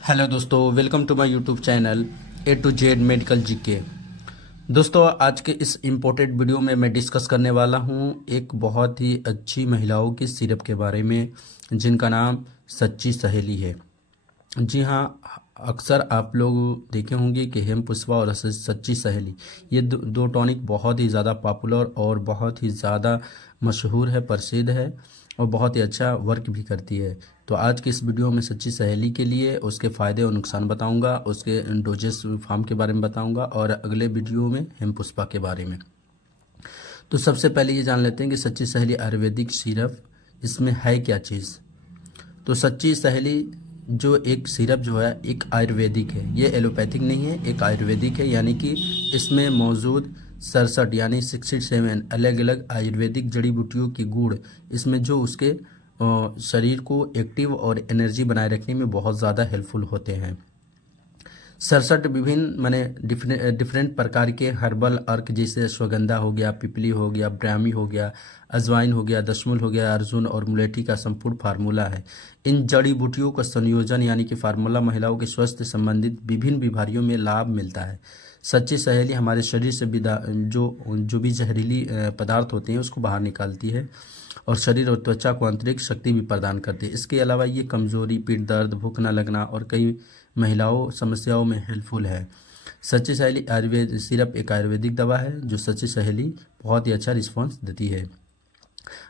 Hello दोस्तों, welcome to my YouTube channel A to Z medical GK. दोस्तों, आज के इस इम्पोर्टेंट वीडियो में मैं डिस्कस करने वाला हूं एक बहुत ही अच्छी महिलाओं की सिरप के बारे में, जिनका नाम सच्ची सहेली है। जी हाँ, अक्सर आप लोग देखे होंगे कि हेम पुष्पा और सच्ची सहेली, ये दो टॉनिक बहुत ही ज़्यादा पॉपुलर और बहुत ही ज़्यादा मशहूर है, प्रसिद्ध है और बहुत ही अच्छा वर्क भी करती है। तो आज की इस वीडियो में सच्ची सहेली के लिए उसके फ़ायदे और नुकसान बताऊंगा, उसके डोजेस फार्म के बारे में बताऊंगा और अगले वीडियो में हेम पुष्पा के बारे में। तो सबसे पहले ये जान लेते हैं कि सच्ची सहेली आयुर्वेदिक सिरप, इसमें है क्या चीज़। तो सच्ची सहेली जो एक सिरप जो है एक आयुर्वेदिक है, ये एलोपैथिक नहीं है, एक आयुर्वेदिक है। यानी कि इसमें मौजूद 67 यानी 67 अलग अलग आयुर्वेदिक जड़ी बूटियों की गुण, इसमें जो उसके शरीर को एक्टिव और एनर्जी बनाए रखने में बहुत ज़्यादा हेल्पफुल होते हैं। 67 विभिन्न माने डिफरेंट प्रकार के हर्बल अर्क, जैसे अश्वगंधा हो गया, पिपली हो गया, ब्राह्मी हो गया, अजवाइन हो गया, दशमूल हो गया, अर्जुन और मुलेठी का संपूर्ण फार्मूला है। इन जड़ी बूटियों का संयोजन यानी कि फार्मूला महिलाओं के स्वास्थ्य संबंधित विभिन्न बीमारियों में लाभ मिलता है। सच्ची सहेली हमारे शरीर से जो भी जहरीली पदार्थ होते हैं उसको बाहर निकालती है और शरीर और त्वचा को आंतरिक शक्ति भी प्रदान करती है। इसके अलावा ये कमजोरी, पीठ दर्द, भूख न लगना और कई महिलाओं समस्याओं में हेल्पफुल है। सच्ची सहेली आयुर्वेद सिरप एक आयुर्वेदिक दवा है जो सच्ची सहेली बहुत ही अच्छा रिस्पॉन्स देती है।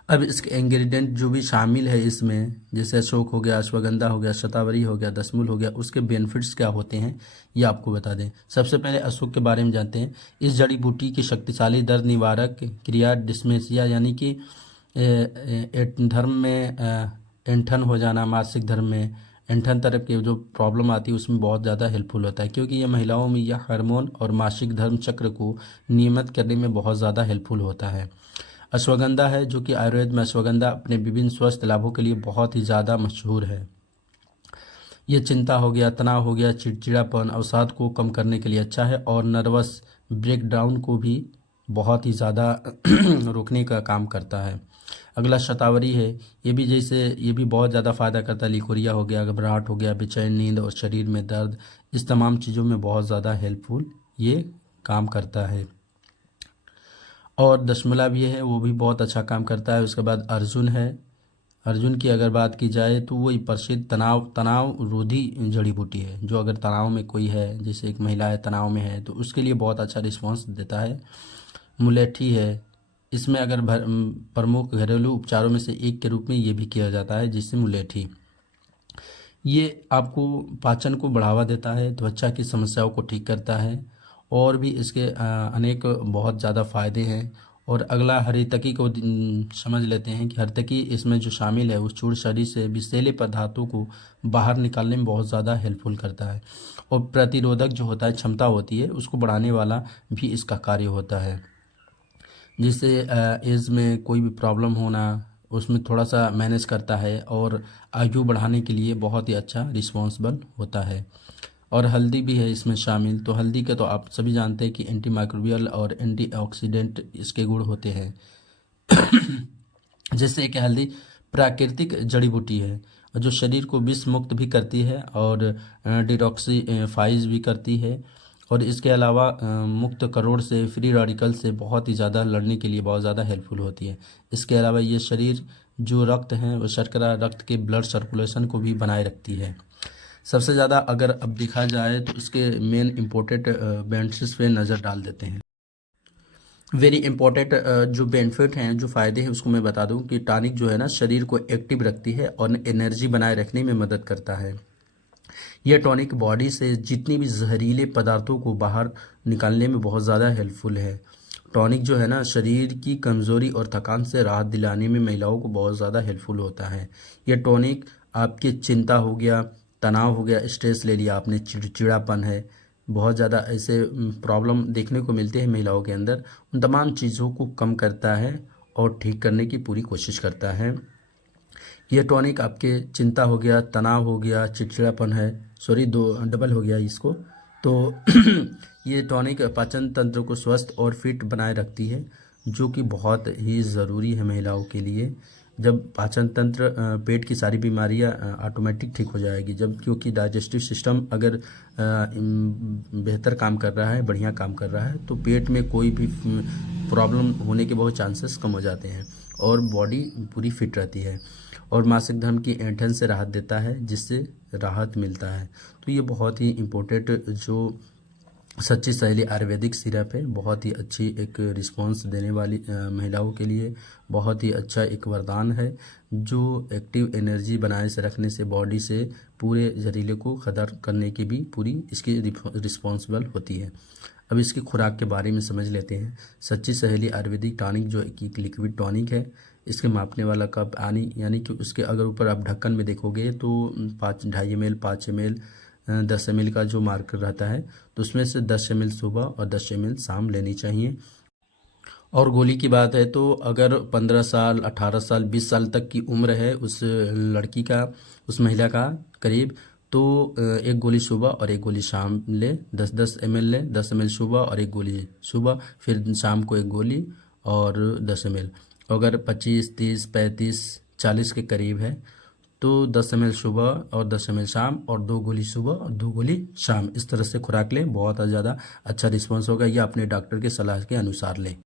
अब इसके इंग्रेडिएंट जो भी शामिल है इसमें, जैसे अशोक हो गया, अश्वगंधा हो गया, शतावरी हो गया, दशमूल हो गया, उसके बेनिफिट्स क्या होते हैं ये आपको बता दें। सबसे पहले अशोक के बारे में जानते हैं। इस जड़ी बूटी की शक्तिशाली दर्द निवारक क्रिया डिस्मेसिया यानी कि धर्म में ऐंठन हो जाना, मासिक धर्म में ऐंठन तरफ की जो प्रॉब्लम आती है उसमें बहुत ज़्यादा हेल्पफुल होता है, क्योंकि यह महिलाओं में यह हार्मोन और मासिक धर्म चक्र को नियमित करने में बहुत ज़्यादा हेल्पफुल होता है। अश्वगंधा है जो कि आयुर्वेद में अश्वगंधा अपने विभिन्न स्वास्थ्य लाभों के लिए बहुत ही ज़्यादा मशहूर है। ये चिंता हो गया, तनाव हो गया, चिड़चिड़ापन, अवसाद को कम करने के लिए अच्छा है और नर्वस ब्रेकडाउन को भी बहुत ही ज़्यादा रोकने का काम करता है। अगला शतावरी है, ये भी बहुत ज़्यादा फ़ायदा करता है। लिकोरिया हो गया, घबराहट हो गया, बेचैन नींद और शरीर में दर्द, इस तमाम चीज़ों में बहुत ज़्यादा हेल्पफुल ये काम करता है। और दशमूला भी है, वो भी बहुत अच्छा काम करता है। उसके बाद अर्जुन है। अर्जुन की अगर बात की जाए तो वो प्रसिद्ध तनाव रोधी जड़ी बूटी है, जो अगर तनाव में कोई है, जैसे एक महिला है तनाव में है, तो उसके लिए बहुत अच्छा रिस्पॉन्स देता है। मुलेठी है, इसमें अगर प्रमुख घरेलू उपचारों में से एक के रूप में ये भी किया जाता है, जिससे मुलेठी ये आपको पाचन को बढ़ावा देता है, त्वचा की समस्याओं को ठीक करता है और भी इसके अनेक बहुत ज़्यादा फायदे हैं। और अगला हरितकी को समझ लेते हैं कि हरितकी इसमें जो शामिल है उस चूर्ण शरीर से विषैले पदार्थों को बाहर निकालने में बहुत ज़्यादा हेल्पफुल करता है और प्रतिरोधक जो होता है क्षमता होती है उसको बढ़ाने वाला भी इसका कार्य होता है। जिससे एज में कोई भी प्रॉब्लम होना उसमें थोड़ा सा मैनेज करता है और आयु बढ़ाने के लिए बहुत ही अच्छा रिस्पॉन्सिबल होता है। और हल्दी भी है इसमें शामिल। तो हल्दी का तो आप सभी जानते हैं कि एंटी माइक्रोबियल और एंटीऑक्सीडेंट इसके गुण होते हैं। जैसे कि हल्दी प्राकृतिक जड़ी बूटी है जो शरीर को विष मुक्त भी करती है और डिटॉक्सीफाइज भी करती है और इसके अलावा मुक्त करोड़ से फ्री रेडिकल से बहुत ही ज़्यादा लड़ने के लिए बहुत ज़्यादा हेल्पफुल होती है। इसके अलावा ये शरीर जो रक्त है वो शर्करा रक्त के ब्लड सर्कुलेशन को भी बनाए रखती है। सबसे ज़्यादा अगर अब देखा जाए तो इसके मेन इम्पोर्टेंट बेनिफिट्स पे नज़र डाल देते हैं। वेरी इंपॉर्टेंट जो बेनिफिट हैं, जो फ़ायदे हैं उसको मैं बता दूं कि टॉनिक जो है ना शरीर को एक्टिव रखती है और एनर्जी बनाए रखने में मदद करता है। यह टॉनिक बॉडी से जितनी भी जहरीले पदार्थों को बाहर निकालने में बहुत ज़्यादा हेल्पफुल है। टॉनिक जो है ना शरीर की कमज़ोरी और थकान से राहत दिलाने में महिलाओं को बहुत ज़्यादा हेल्पफुल होता है। यह टॉनिक आपकी चिंता हो गया, तनाव हो गया, स्ट्रेस ले लिया आपने, चिड़चिड़ापन है, बहुत ज़्यादा ऐसे प्रॉब्लम देखने को मिलते हैं महिलाओं के अंदर, उन तमाम चीज़ों को कम करता है और ठीक करने की पूरी कोशिश करता है। ये टॉनिक आपके चिंता हो गया, तनाव हो गया, चिड़चिड़ापन है, सॉरी दो डबल हो गया इसको, तो ये टॉनिक पाचन तंत्र को स्वस्थ और फिट बनाए रखती है, जो कि बहुत ही ज़रूरी है महिलाओं के लिए। जब पाचन तंत्र पेट की सारी बीमारियां ऑटोमेटिक ठीक हो जाएगी। जब क्योंकि डाइजेस्टिव सिस्टम अगर बेहतर काम कर रहा है, बढ़िया काम कर रहा है, तो पेट में कोई भी प्रॉब्लम होने के बहुत चांसेस कम हो जाते हैं और बॉडी पूरी फिट रहती है। और मासिक धर्म की ऐंठन से राहत देता है, जिससे राहत मिलता है। तो ये बहुत ही इम्पोर्टेंट जो सच्ची सहेली आयुर्वेदिक सिरप है, बहुत ही अच्छी एक रिस्पांस देने वाली महिलाओं के लिए बहुत ही अच्छा एक वरदान है, जो एक्टिव एनर्जी बनाए से रखने से बॉडी से पूरे जहरीले को खत्म करने की भी पूरी इसकी रिस्पॉन्सिबल होती है। अब इसकी खुराक के बारे में समझ लेते हैं। सच्ची सहेली आयुर्वेदिक टॉनिक जो एक लिक्विड टॉनिक है, इसके मापने वाला कप यानी कि उसके अगर ऊपर आप ढक्कन में देखोगे तो 2.5 ml 5 ml 10 ml का जो मार्कर रहता है, तो उसमें से 10 ml सुबह और 10 ml शाम लेनी चाहिए। और गोली की बात है तो अगर 15 साल 18 साल 20 साल तक की उम्र है उस लड़की का, उस महिला का करीब, तो एक गोली सुबह और एक गोली शाम ले, 10-10 ml ले, 10 ml सुबह और एक गोली सुबह, फिर शाम को एक गोली और 10 ml। अगर 25 30 35 40 के करीब है तो 10 ml सुबह और 10 ml शाम, और 2 गोली सुबह और 2 गोली शाम, इस तरह से खुराक लें। बहुत ज़्यादा अच्छा रिस्पॉन्स होगा। या अपने डॉक्टर के सलाह के अनुसार लें।